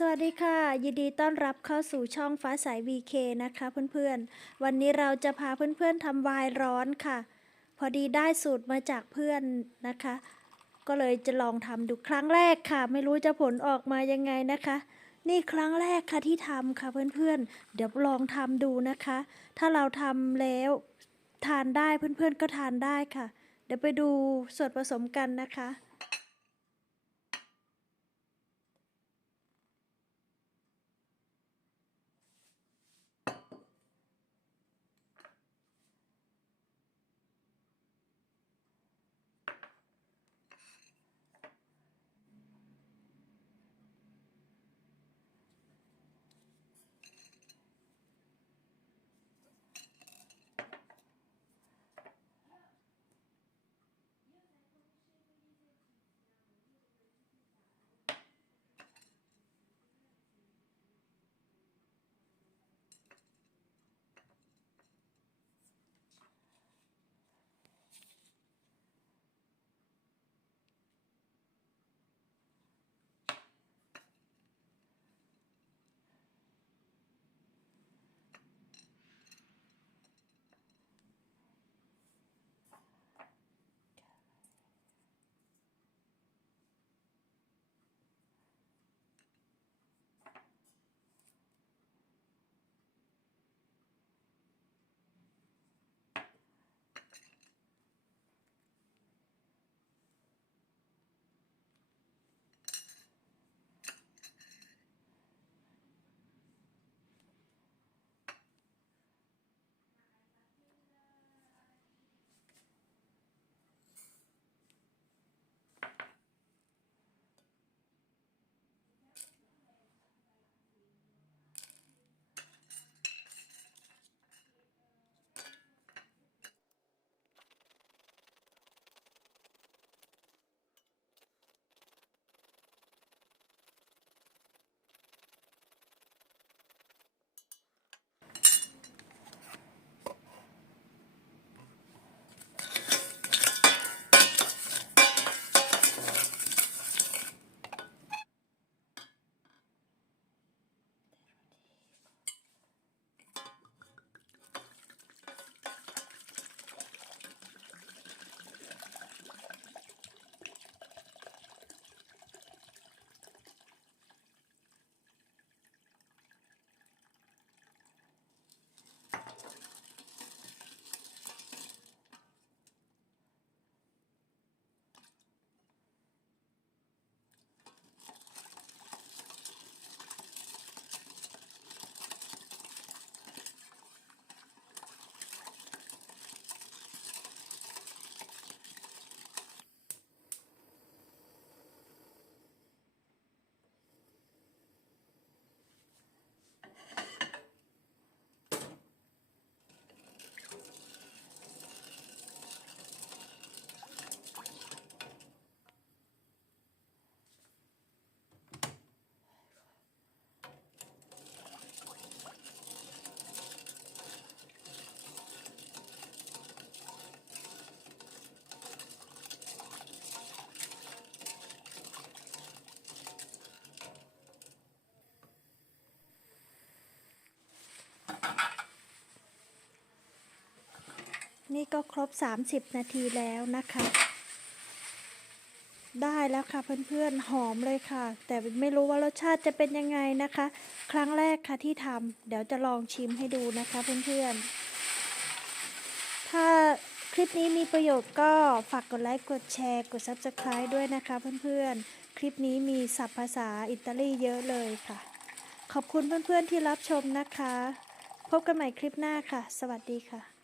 สวัสดีค่ะ ยินดีต้อนรับเข้าสู่ช่องฟ้าใส VK นะคะเพื่อนๆ วันนี้เราจะพาเพื่อนๆทำวน์ร้อนค่ะ พอดีได้สูตรมาจากเพื่อนนะคะ ก็เลยจะลองทำดูครั้งแรกค่ะ ไม่รู้จะผลออกมายังไงนะคะ นี่ครั้งแรกค่ะที่ทำค่ะเพื่อนๆ เดี๋ยวลองทำดูนะคะ ถ้าเราทำแล้วทานได้เพื่อนๆก็ทานได้ค่ะ เดี๋ยวไปดูส่วนผสมกันนะคะ นี่ก็ครบ 30 นาทีแล้วนะคะ ได้แล้วค่ะเพื่อนๆหอมเลยค่ะ แต่ไม่รู้ว่ารสชาติจะเป็นยังไงนะคะ ครั้งแรกค่ะที่ทำเดี๋ยวจะลองชิมให้ดูนะคะเพื่อนๆ ถ้าคลิปนี้มีประโยชน์ก็ฝากกดไลค์กดแชร์กด Subscribe ด้วยนะคะเพื่อนๆ คลิปนี้มีศัพท์ภาษาอิตาลีเยอะเลยค่ะ ขอบคุณเพื่อนๆที่รับชมนะคะ พบกันใหม่คลิปหน้าค่ะ สวัสดีค่ะ